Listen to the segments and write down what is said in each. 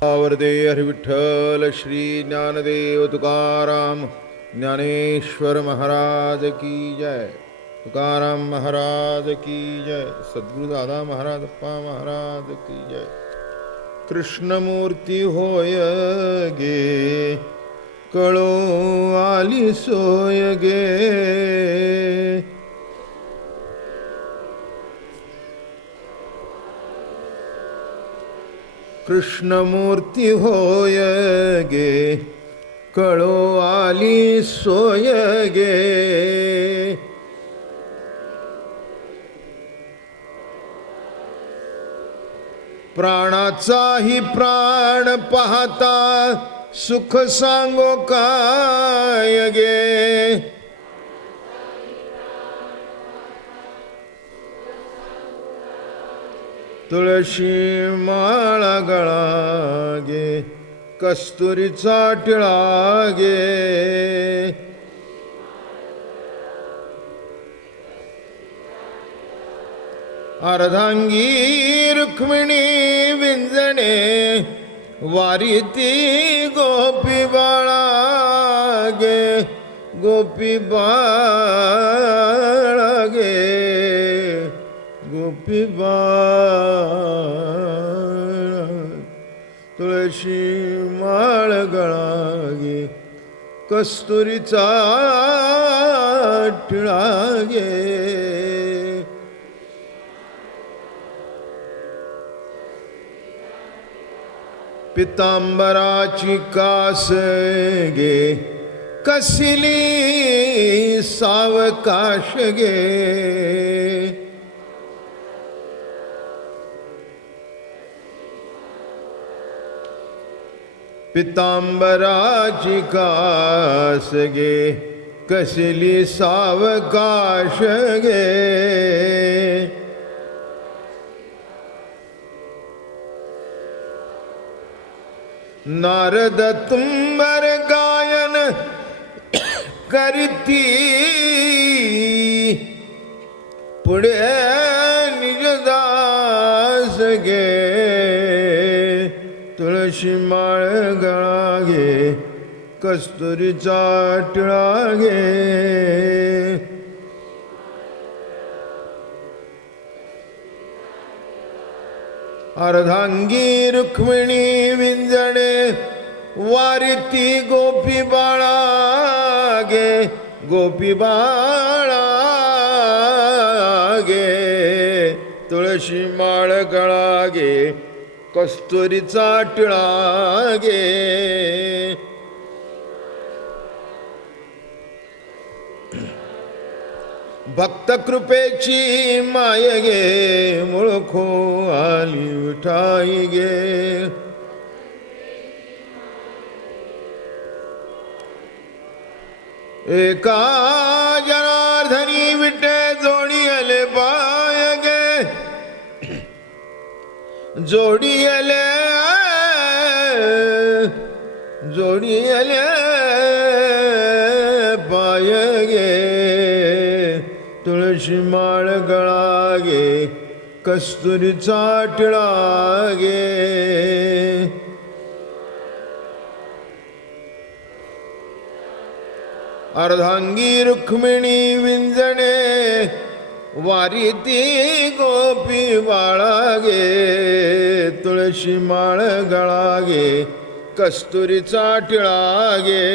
वरदे हरि विठ्ठल श्री ज्ञानदेव तुकाराम ज्ञानेश्वर महाराज की जय। तुकाराम महाराज की जय। सद्गुरु दादा महाराज अप्पा महाराज की जय। कृष्णमूर्ती होय गे कळो आली सोय गे। कृष्णमूर्ती होय गे कळो आली सोय गे। प्राणाचाही प्राण पाहता सुख सांगो काय गे। तुळशी माळा गळा गे कस्तुरीचा टिळा गे। अर्धांगी रुक्मिणी विंजणे वारीती गोपी बाळा गे। गोपी बाळा गे गोपी बाळा। तुळशी माळ गळा गे कस्तुरीचा टिळा गे। पितांबराची कास गे कसली सावकाश गे। पितांबराची कास गे कसली सावकाश गे। नारद तुम्बर गायन करती पुढे निजदास गे। तुळशी माळ गळा गे कस्तुरीचा टिळा गे। अर्धांगी रुक्मिणी विंजणे वारीती गोपी बाळा गे। गोपी बाळा गे तुळशी माळ गळा गे कस्तुरीचा टिळा गे। भक्त कृपेची माय गे मुळखो आली विठाई गे। एका जनार्दनी विटे जोडी आले पाय गे। जोडी आले पाय गे। तुळशी माळ गळा गे कस्तुरीचा टिळा गे। अर्धांगी रुक्मिणी विंजणे वारीती गोपी बाळा गे। तुळशी माळ गळा गे कस्तुरीचा टिळा गे।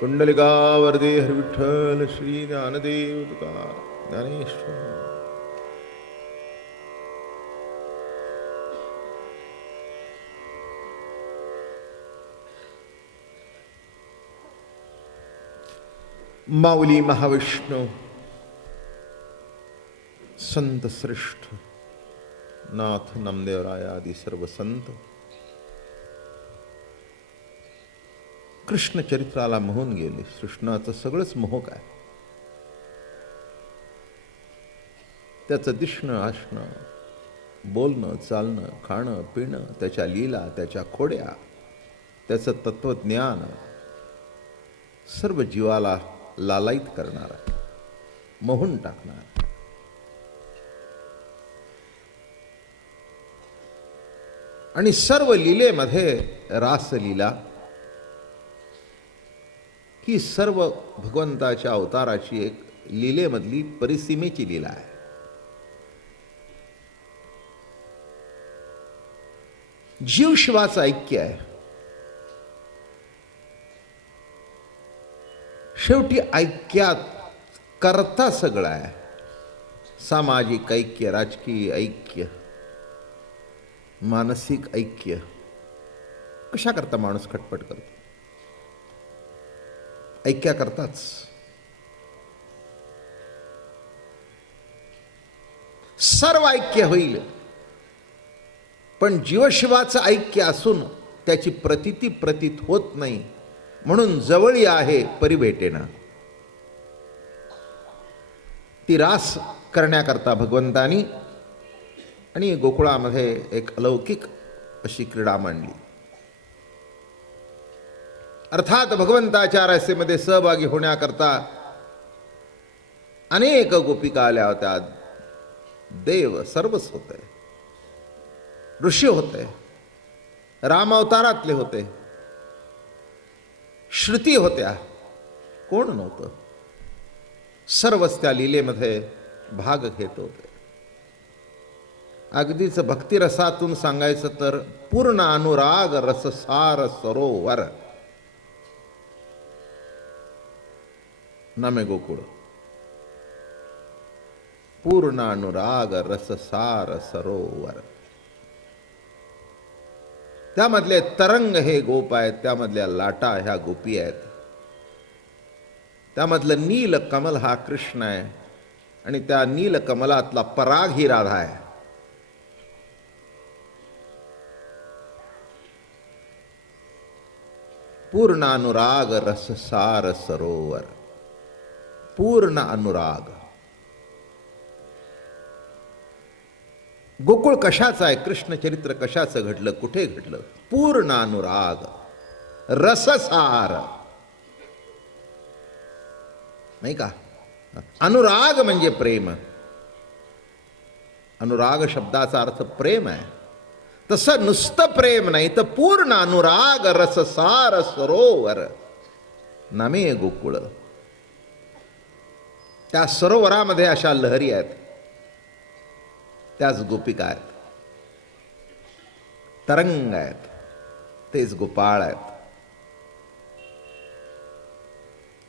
कुंडलिका वरदे हरि विठ्ठल श्री ज्ञानदेव तुकाराम ज्ञानेश्वर। माऊली महाविष्णू संत श्रेष्ठ नाथ नामदेवराय आदी सर्व संत कृष्ण चरित्राला मोहून गेले। कृष्णाचं सगळंच मोहक आहे। त्याचं दिसणं असणं बोलणं चालणं खाणं पिणं त्याच्या लीला त्याच्या खोड्या त्याचं तत्वज्ञान सर्व जीवाला लालायित करणारा मोहून टाकणारा आणि सर्व लीलेमध्ये रासलीला ही सर्व भगवंताच्या अवताराची एक लीलेमधली परिसीमेची लीला आहे. जीव शिवाचं ऐक्य आहे. शेवटी ऐक्यात करता सगळं आहे. सामाजिक ऐक्य, राजकीय ऐक्य, मानसिक ऐक्य. कशा करता माणूस खटपट करतो? ऐक्या करताच. सर्व ऐक्य होईल, पण जीवशिवाचं ऐक्य असून त्याची प्रतीती प्रतीत होत नाही, म्हणून जवळी आहे परी भेटेना. ती रास करण्याकरता भगवंतानी आणि गोकुळामध्ये एक अलौकिक अशी क्रीडा मांडली. अर्थात भगवंताच्या रासेमध्ये सहभागी होण्याकरता अनेक गोपिका आल्या होत्या. देव सर्वच होते, ऋषी होते, राम अवतारातले होते, श्रुती होत्या, कोण नव्हतं. सर्वच त्या लीलेमध्ये भाग घेत होते. अगदीच भक्तिरसातून सांगायचं तर पूर्ण अनुराग रससार सरोवर नमे गोकुळ. पूर्ण अनुराग रससार सरोवर. त्यामधले तरंग हे गोप आहेत, त्यामधल्या लाटा ह्या गोपी आहेत, त्यामधलं नील कमल हा कृष्ण आहे, आणि त्या नील कमलातला पराग ही राधा आहे. पूर्ण अनुराग रससार सरोवर. पूर्ण अनुराग. गोकुळ कशाचं आहे? कृष्ण चरित्र कशाचं घडलं, कुठे घडलं? पूर्ण अनुराग रससार. नाही का? अनुराग म्हणजे प्रेम. अनुराग शब्दाचा अर्थ प्रेम आहे. तसं नुसतं प्रेम नाही, तर पूर्ण अनुराग रससार सरोवर नमे गोकुळ. त्या सरोवरामध्ये अशा लहरी आहेत, त्याच गोपिका आहेत, तरंग आहेत, तेच गोपाळ आहेत.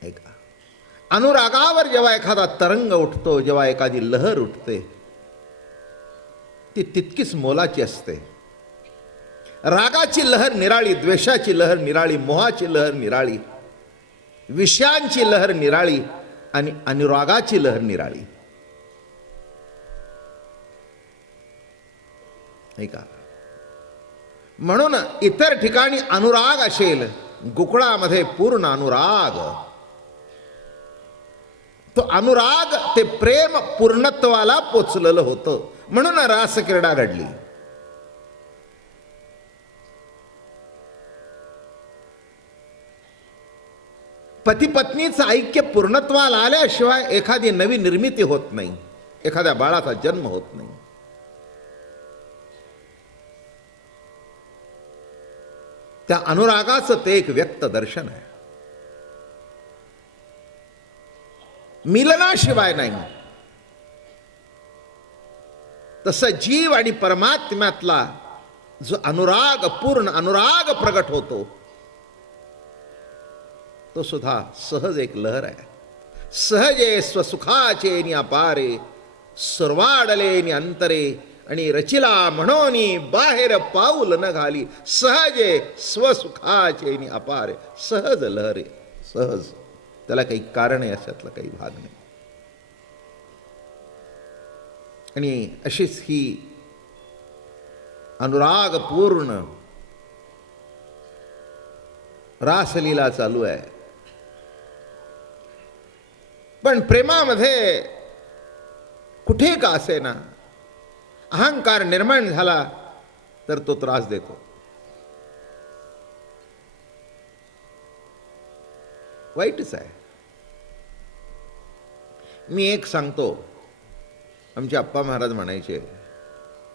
ऐका, अनुरागावर जेव्हा एखादा तरंग उठतो, जेव्हा एखादी लहर उठते, ती तितकीच मोलाची असते. रागाची लहर निराळी, द्वेषाची लहर निराळी, मोहाची लहर निराळी, विषयांची लहर निराळी, आणि अनुरागाची लहर निराळी. नाही का? म्हणून इतर ठिकाणी अनुराग असेल, गोकुळामध्ये पूर्ण अनुराग. तो अनुराग ते प्रेम पूर्णत्वाला पोचलेलं होतं, म्हणून रासक्रीडा घडली. पती पत्नीचं ऐक्य पूर्णत्वाला आल्याशिवाय एखादी नवी निर्मिती होत नाही, एखाद्या बाळाचा जन्म होत नाही. त्या अनुरागाचं ते एक व्यक्त दर्शन आहे. मिलनाशिवाय नाही. तसं जीव आणि परमात्म्यातला जो अनुराग, पूर्ण अनुराग प्रगट होतो, तो सुद्धा सहज एक लहर आहे. सहजे स्वसुखाचे नि अपारे, सर्वाडले नि अंतरे, आणि रचिला म्हणोनी बाहेर पाऊल न घाली, सहजे स्वसुखाचे नि अपारे. सहज लहर आहे, सहज. त्याला काही कारण आहे अशातला काही भाग नाही. आणि अशीच ही अनुरागपूर्ण रासलीला चालू आहे. पण प्रेमामध्ये कुठे का असेना अहंकार निर्माण झाला तर तो त्रास देतो. वाईटच आहे. मी एक सांगतो, आमचे आप्पा महाराज म्हणायचे,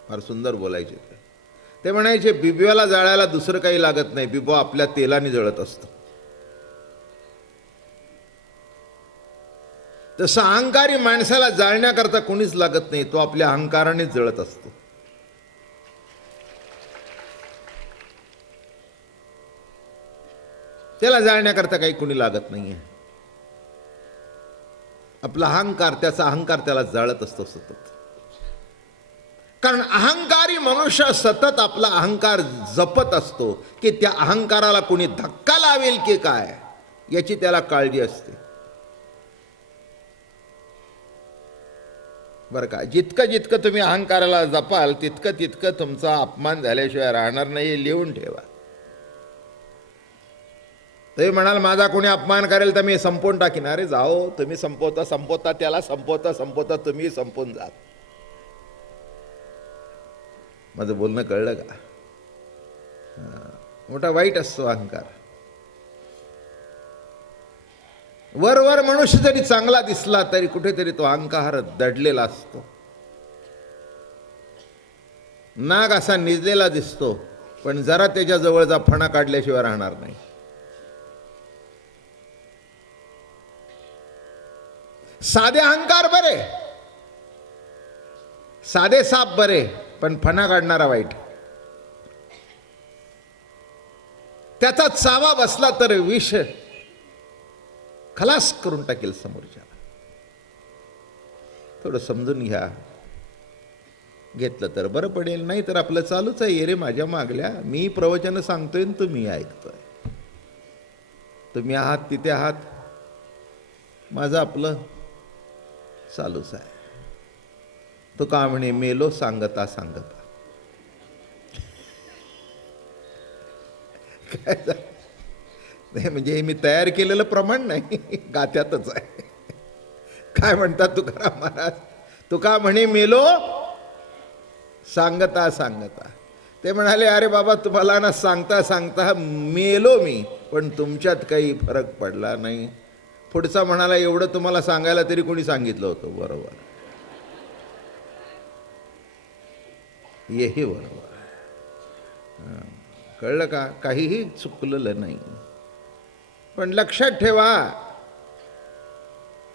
फार सुंदर बोलायचे ते, ते म्हणायचे बिबव्याला जाळायला दुसरं काही लागत नाही, बिबवा आपल्या तेलाने जळत असतो. तसं अहंकारी माणसाला जाळण्याकरता कोणीच लागत नाही, तो आपल्या अहंकारानेच जळत असतो. त्याला जाळण्याकरता काही कोणी लागत नाहीये. आपला अहंकार, त्याचा अहंकार त्याला जाळत असतो सतत. कारण अहंकारी मनुष्य सतत आपला अहंकार जपत असतो की त्या अहंकाराला कोणी धक्का लावेल की काय याची त्याला काळजी असते. बरं का, जितकं जितकं तुम्ही अहंकाराला जपाल तितकं तितकं तुमचा अपमान झाल्याशिवाय राहणार नाही, लिहून ठेवा. तुम्ही म्हणाल माझा कोणी अपमान करेल तर मी संपवून टाकीन. अरे जाओ, तुम्ही संपवता संपवता त्याला संपवता संपवता तुम्ही संपून जाल. माझं बोलणं कळलं का? मोठा वाईट असतो अहंकार. वर मनुष्य जरी चांगला दिसला तरी कुठेतरी तो अहंकार दडलेला असतो. नाग असा निजलेला दिसतो पण जरा त्याच्या जवळचा फणा काढल्याशिवाय राहणार नाही. साधे अहंकार बरे, साधे साप बरे, पण फणा काढणारा वाईट. त्याचा चावा बसला तर विष खलास करून टाकेल समोरच्याला. थोडं समजून घ्या, घेतलं तर बरं पडेल. नाही तर आपलं चालूच आहे, ये रे माझ्या मागल्या, मी प्रवचन सांगतोय आणि तुम्ही ऐकतोय. तुम्ही आहात तिथे आहात, माझं आपलं चालूच आहे. तो का म्हणे मेलो सांगता सांगता. काय नाही म्हणजे हे मी तयार केलेलं प्रमाण नाही, गात्यातच आहे. काय म्हणतात तुकाराम महाराज? तुका म्हणे मेलो सांगता सांगता. ते म्हणाले अरे बाबा तुम्हाला ना सांगता सांगता मेलो मी, पण तुमच्यात काही फरक पडला नाही. पुढचा म्हणाला एवढं तुम्हाला सांगायला तरी कोणी सांगितलं होतं. बरोबर, हेही बरोबर. कळलं का? काहीही चुकलेलं नाही. पण लक्षात ठेवा,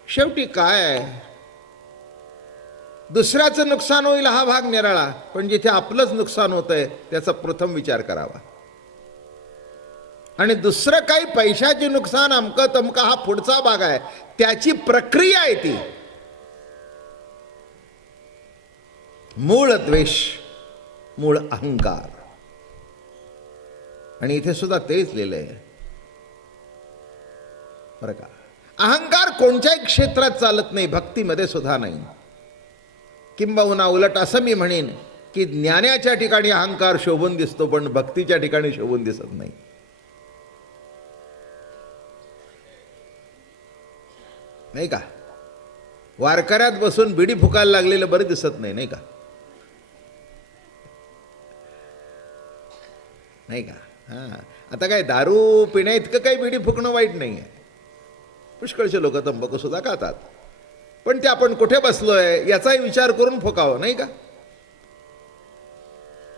शेवटी काय, दुसऱ्याचं नुकसान होईल हा भाग निराळा, पण जिथे आपलंच नुकसान होतंय त्याचा प्रथम विचार करावा. आणि दुसरं काही पैशाचे नुकसान अमकं तमका हा पुढचा भाग आहे, त्याची प्रक्रिया आहे ती. मूळ द्वेष, मूळ अहंकार. आणि इथे सुद्धा तेच लिहिलंय बरं का. अहंकार कोणत्याही क्षेत्रात चालत नाही, भक्तीमध्ये सुद्धा नाही. किंबहुना उलट असं मी म्हणेन की ज्ञानाच्या ठिकाणी अहंकार शोभून दिसतो पण भक्तीच्या ठिकाणी शोभून दिसत नाही. नाही का? वारकऱ्यात बसून बिडी फुकायला लागलेलं बरं दिसत नाही, नाही का? नाही का? हां, आता काय दारू पिण्या इतकं काही बिडी फुकणं वाईट नाही आहे. पुष्कळचे लोक तंबाखू सुद्धा खातात, पण ते आपण कुठे बसलोय याचाही विचार करून फुकावं, नाही का?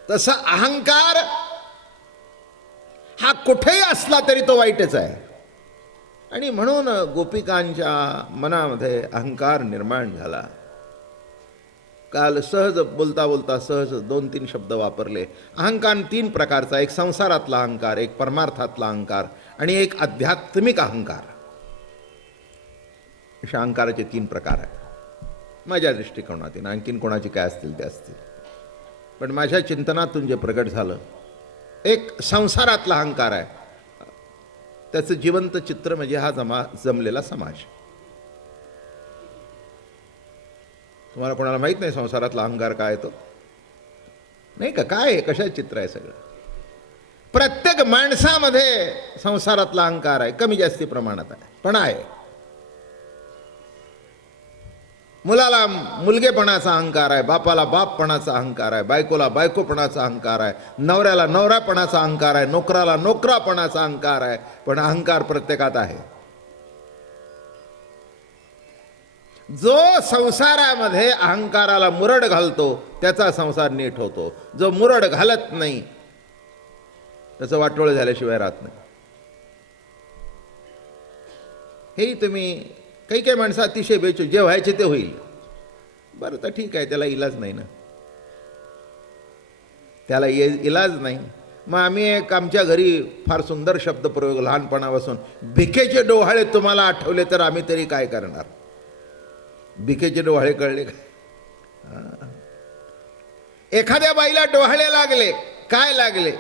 तसा अहंकार हा कुठेही असला तरी तो वाईटच आहे. आणि म्हणून गोपिकांच्या मनामध्ये अहंकार निर्माण झाला. काल सहज बोलता बोलता सहज 2-3 शब्द वापरले. अहंकार 3 प्रकारचा, एक संसारातला अहंकार, एक परमार्थातला अहंकार आणि एक आध्यात्मिक अहंकार. अशा अहंकाराचे 3 प्रकार आहेत माझ्या दृष्टिकोनातून. आणखीन कोणाची काय असतील ते असतील, पण माझ्या चिंतनातून जे प्रगट झालं, एक संसारातला अहंकार आहे. त्याचं जिवंत चित्र म्हणजे हा जमलेला समाज. तुम्हाला कोणाला माहीत नाही संसारातला अहंकार काय तो? नाही का? काय आहे, कशाचं चित्र आहे सगळं? प्रत्येक माणसामध्ये संसारातला अहंकार आहे, कमी जास्ती प्रमाणात आहे, पण आहे. मुलाला मुलगेपणाचा अहंकार आहे, बापाला बापपणाचा अहंकार आहे, बायकोला बायकोपणाचा अहंकार आहे, नवऱ्याला नवरापणाचा अहंकार आहे, नोकराला नोकरापणाचा अहंकार आहे. पण अहंकार प्रत्येकात आहे. जो संसारामध्ये अहंकाराला मुरड घालतो त्याचा संसार नीट होतो. जो मुरड घालत नाही त्याचं वाटोळं झाल्याशिवाय राहत नाही. हेही तुम्ही काही काही माणसं अतिशय बेचू, जे व्हायचे ते होईल. बरं तर ठीक आहे, त्याला इलाज नाही ना, त्याला इलाज नाही. मग आम्ही एक आमच्या घरी फार सुंदर शब्दप्रयोग लहानपणापासून, भिकेचे डोहाळे तुम्हाला आठवले तर आम्ही तरी काय करणार. भिकेचे डोहाळे कळले का? एखाद्या बाईला डोहाळे लागले, काय लागले?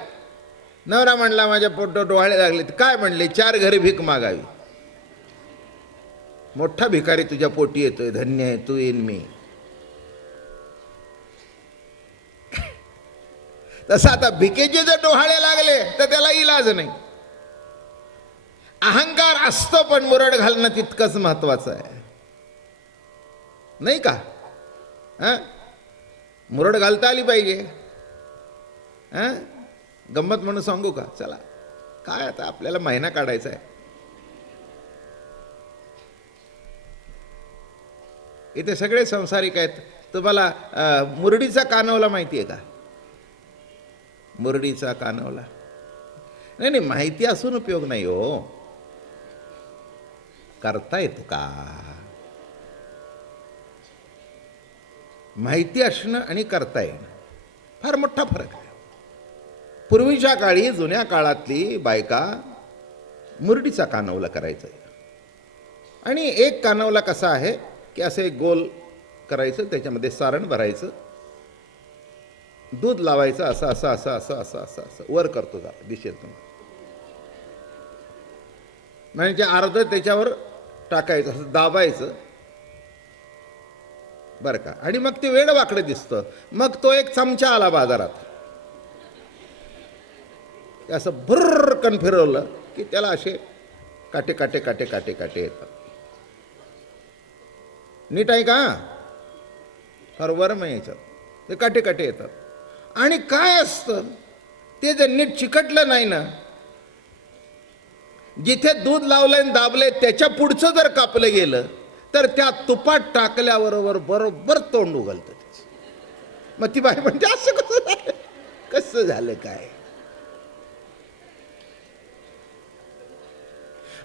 नवरा म्हणला माझ्या पोटात डोहाळे लागले. काय म्हणले? 4 घरी भीक मागावी. मोठा भिकारी तुझ्या पोटी येतोय, धन्य आहे तू, येईन मी. तसं आता भिकेचे जर डोहाळे लागले तर त्याला इलाज नाही. अहंकार असतो पण मुरड घालणं तितकंच महत्वाचं आहे, नाही का? मुरड घालता आली पाहिजे. गंमत म्हणून सांगू का? चला, काय आता आपल्याला महिना काढायचा आहे. इथे सगळे संसारिक आहेत. तुम्हाला मुरडीचा कानवला माहिती आहे का? मुरडीचा कानवला नाही नाही, माहिती असून उपयोग नाही हो, करता येतो का? माहिती असणं आणि करता येणं फार मोठा फरक आहे. पूर्वीच्या काळी, जुन्या काळातली बायका मुरडीचा कानवला करायचा. आणि एक कानवला कसा आहे की असं एक गोल करायचं, त्याच्यामध्ये सारण भरायचं, दूध लावायचं, असं असं असं असं असं असं असं वर करतो जा दिशेतून, म्हणजे अर्ध त्याच्यावर टाकायचं, असं दाबायचं बरं का. आणि मग ते वेड वाकडं दिसतं. मग तो एक चमचा आला बाजारात, असं भुर्रकन फिरवलं की त्याला असे काटे काटे काटे काटे काटे येतात. नीट आहे का? फार वर्म याच्यात ते काटे काटे येतात. आणि काय असतं ते जर नीट चिकटलं नाही ना, जिथे दूध लावलंय आणि दाबलंय त्याच्या पुढचं जर कापलं गेलं तर त्या तुपात टाकल्याबरोबर बरोबर तोंड उघलतं त्याचं. मग ती बाई म्हणते असं कसं झालं, कसं झालं काय?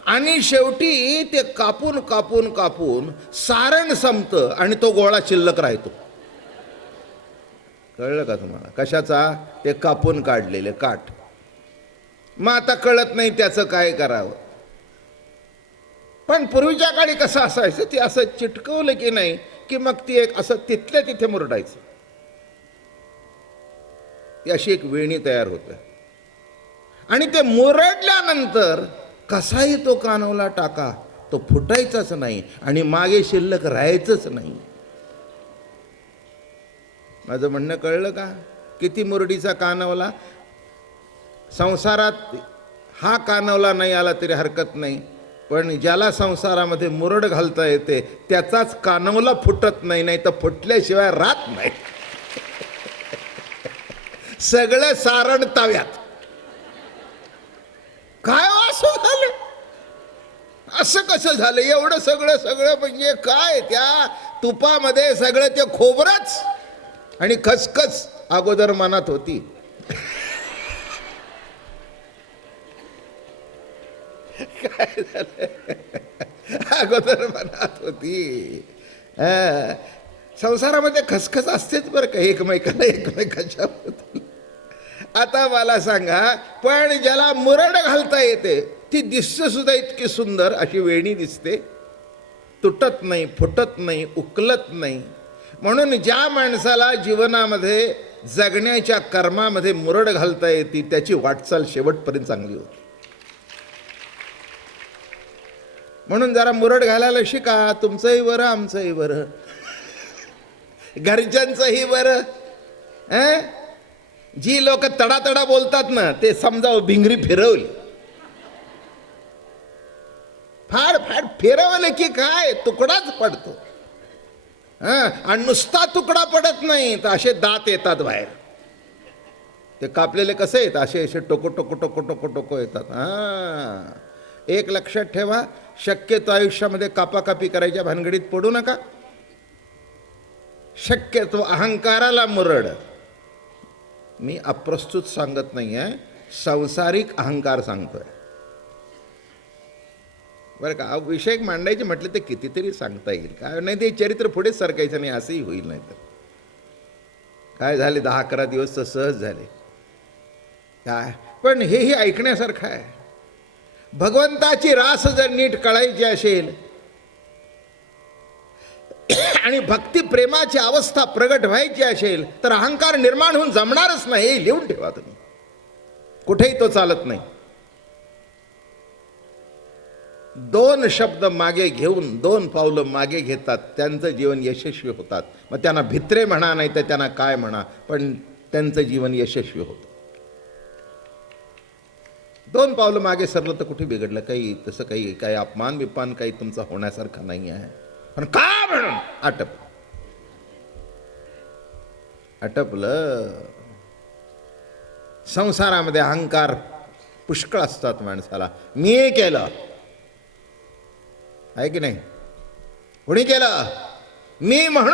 आणि शेवटी ते कापून कापून कापून सारण संपतं आणि तो गोळा शिल्लक राहतो. कळलं का तुम्हाला? कशाचा? ते कापून काढलेले काठ. मग आता कळत नाही त्याचं काय करावं. पण पूर्वीच्या काळी कसं असायचं, ते असं चिटकवलं की नाही की मग ती एक असं तिथल्या तिथे मुरडायचं. ती अशी एक वेणी तयार होते. आणि ते मुरडल्यानंतर कसाही तो कानवला टाका, तो फुटायचाच नाही आणि मागे शिल्लक राहायचंच नाही. माझं म्हणणं कळलं का? किती मुरडीचा कानवला. संसारात हा कानवला नाही आला तरी हरकत नाही, पण ज्याला संसारामध्ये मुरड घालता येते त्याचाच कानवला फुटत नाही, नाही तर फुटल्याशिवाय राहत नाही. सगळं सारण ताव्यात. काय असं झालं? असं कसं झालं? एवढं सगळं सगळं म्हणजे काय? त्या तुपामध्ये सगळं ते खोबरंच आणि खसखस अगोदर मनात होती. काय झालं? अगोदर मनात होती. संसारामध्ये खसखस असतेच बरं का, एकमेकाला एकमेकाच्या. आता मला सांगा, पण ज्याला मुरड घालता येते ती दिसते सुद्धा इतकी सुंदर, अशी वेणी दिसते, तुटत नाही, फुटत नाही, उकलत नाही. म्हणून ज्या माणसाला जीवनामध्ये जगण्याच्या कर्मामध्ये मुरड घालता येते त्याची वाटचाल शेवटपर्यंत चांगली होती. म्हणून जरा मुरड घालायला शिका. तुमचंही बरं, आमचंही बरं, घरच्यांचंही बरं. जी लोक तडातडा बोलतात ना, ते समजावं भिंगरी फिरवली. फाड फाड फिरवले की काय तुकडाच पडतो. आणि नुसता तुकडा पडत नाही तर असे दात येतात बाहेर. ते कापलेले कसे येतात? असे असे टोको टोको टोको टोको टोको येतात. एक लक्षात ठेवा, शक्यतो आयुष्यामध्ये कापाकापी करायच्या भानगडीत पडू नका. शक्यतो अहंकाराला मुरड. मी अप्रस्तुत सांगत नाही आहे, संसारिक अहंकार सांगतोय बरं का. विषय मांडायचे म्हटले तर कितीतरी सांगता येईल, काय नाही ते चरित्र पुढेच सरकायचं नाही असंही होईल. नाही तर काय झाले 10-11 दिवस तर सहज झाले काय. पण हेही ऐकण्यासारखं आहे. भगवंताची रास जर नीट कळायची असेल आणि भक्ती प्रेमाची अवस्था प्रगट व्हायची असेल तर अहंकार निर्माण होऊन जमणारच नाही. हे लिहून ठेवा तुम्ही, कुठेही तो चालत नाही. 2 शब्द मागे घेऊन 2 पावलं मागे घेतात त्यांचं जीवन यशस्वी होतात. मग त्यांना भित्रे म्हणा नाही तर त्यांना काय म्हणा, पण त्यांचं जीवन यशस्वी होतं. 2 पावलं मागे सरलं तर कुठे बिघडलं? काही तसं काही अपमान बिप्मान काही तुमचा होण्यासारखा नाही आहे. पण का म्हणून आटपलं. संसारामध्ये अहंकार पुष्कळ असतात माणसाला. मी केलं आहे की नाही? कोणी केलं? मी म्हणून